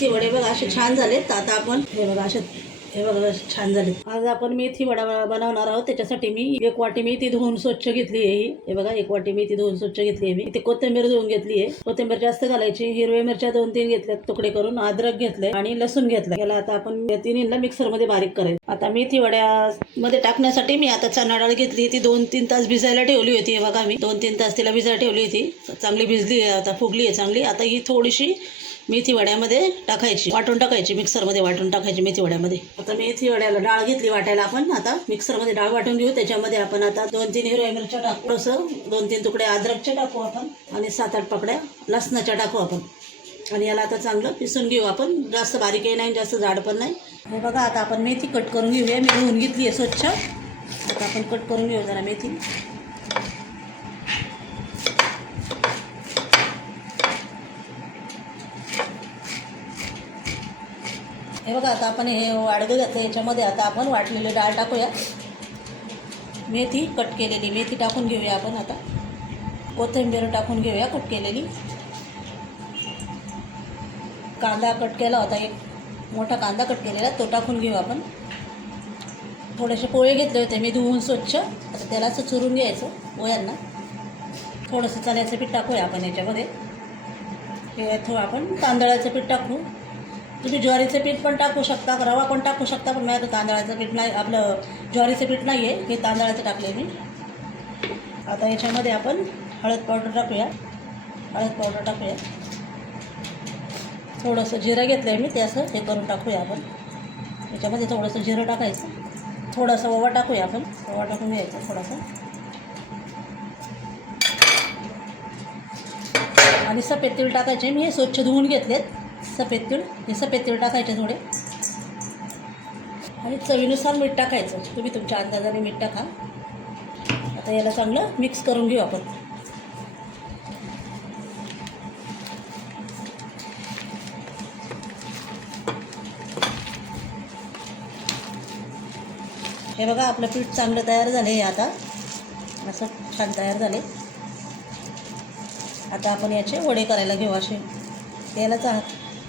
मेथी वडे बघा असे छान झालेत. आता आपण हे बघा असे हे बघा छान झाले. आज आपण मेथी वडा बनवणार आहोत. त्याच्यासाठी मी 1 वाटी मेथी धुवून स्वच्छ घेतली आहे. हे बघा 1 वाटी मेथी धुवून स्वच्छ घेतली आहे. मी इथे कोथिंबीर धुवून घेतली आहे. कोथिंबीर जास्त घालायची. हिरव्या मिरच्या 2-3 घेतल्यात तुकडे करून. अद्रक घेतलंय आणि लसूण घेतलं. याला आता आपण या तिन्हीला मिक्सर मध्ये बारीक करायचं. आता मेथी वड्यामध्ये टाकण्यासाठी मी आता चणा डाळ घेतली. ती 2-3 तास भिजायला ठेवली होती. हे बघा मी 2-3 तास तिला भिजायला ठेवली होती. चांगली भिजली आहे. आता फुगली आहे चांगली. आता ही थोडीशी मेथी वड्यामध्ये टाकायची, वाटून टाकायची, मिक्सरमध्ये वाटून टाकायची मेथी वड्यामध्ये. आता मेथी वड्याला डाळ घेतली वाटायला. आपण आता मिक्सरमध्ये डाळ वाटून घेऊ. त्याच्यामध्ये आपण आता 2-3 हिरव्या मिरच्या टाकू, असं 2-3 तुकडे अद्रकचे टाकू आपण आणि 7-8 पकड्या लसणाच्या टाकू आपण. आणि याला आता चांगलं पिसून घेऊ आपण. जास्त बारीकही नाही, जास्त जाड पण नाही. हे बघा आता आपण मेथी कट करून घेऊया. मी धुवून घेतली आहे स्वच्छ. आता आपण कट करून घेऊ जरा मेथी. हे बघा आता आपण हे वाडगं घातलं. याच्यामध्ये आता आपण वाटलेली डाळ टाकूया. मेथी कट केलेली मेथी टाकून घेऊया आपण. आता कोथिंबीर टाकून घेऊया कट केलेली. कांदा कट केला होता, एक मोठा कांदा कट केलेला तो टाकून घेऊ आपण. थोडेसे पोहे घेतले होते मी धुवून स्वच्छ. आता त्याला असं चुरून घ्यायचं पोह्यांना. थोडंसं चण्याचं पीठ टाकूया आपण याच्यामध्ये. किंवा थोडं आपण तांदळाचं पीठ टाकू. तुम्ही ज्वारीचं पीठ पण टाकू शकता, रवा पण टाकू शकता. पण माझं तांदळाचं पीठ नाही, आपलं ज्वारीचं पीठ नाही आहे, हे तांदळाचं टाकले मी. आता याच्यामध्ये आपण हळद पावडर टाकूया. हळद पावडर टाकूया. थोडंसं जिरं घेतलं आहे मी, ते असं हे करून टाकूया आपण. याच्यामध्ये थोडंसं जिरं टाकायचं. थोडासा ओवा टाकूया आपण. ओवा टाकून घ्यायचा थोडासा. आणि सफेद तीळ टाकायचे. मी हे स्वच्छ धुवून घेतलेत सफेद तीळ. हे सफेद तीळ टाकायचे थोडे. आणि चवीनुसार मीठ टाकायचं. तुम्ही तुमच्या अंदाजाने मीठ टाका. आता याला चांगलं मिक्स करून घेऊ आपण. हे बघा आपलं पीठ चांगलं तयार झाले. हे आता असं छान तयार झाले. आता आपण याचे वडे करायला घेऊ. असे तेलाचा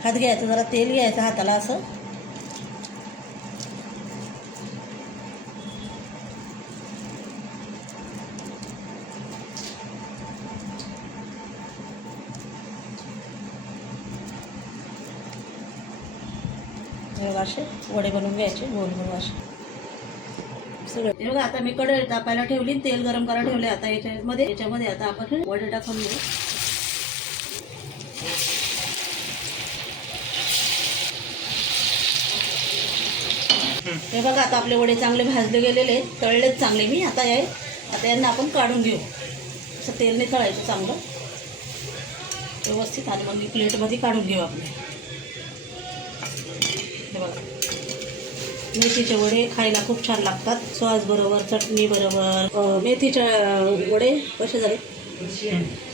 हात घ्यायचा, जरा तेल घ्यायचं हाताला असं. हे बघा असे वडे बनवून घ्यायचे गोल गोल असे सगळं. हे बघा आता मी कढई तापायला ठेवली, तेल गरम करायला ठेवले. आता याच्यामध्ये आता आपण वडे टाकून घेऊ. हे बघा आता आपले वडे चांगले भाजले गेलेले, तळलेच चांगले मी. आता यांना आपण काढून घेऊ. असं तेलने तळायचं चांगलं व्यवस्थित. आणि मग मी प्लेटमध्ये काढून घेऊ आपले. हे बघा मेथीचे वडे खायला खूप छान लागतात. सॉस बरोबर, चटणी बरोबर. मेथीचे वडे कसे झाले?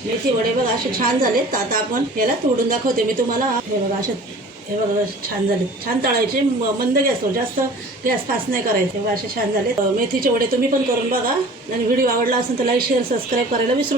मेथी वडे बघा असे छान झालेत. आता आपण याला तोडून दाखवते मी तुम्हाला. हे बघा असे हे बघा छान झाले. छान तळायचे, मंद गॅसवर, जास्त गॅस फास्ट नाही करायचे. बघा असे छान झाले मेथीचे वडे. तुम्ही पण करून बघा. आणि व्हिडिओ आवडला असेल तर लाईक, शेअर, सबस्क्राईब करायला विसरू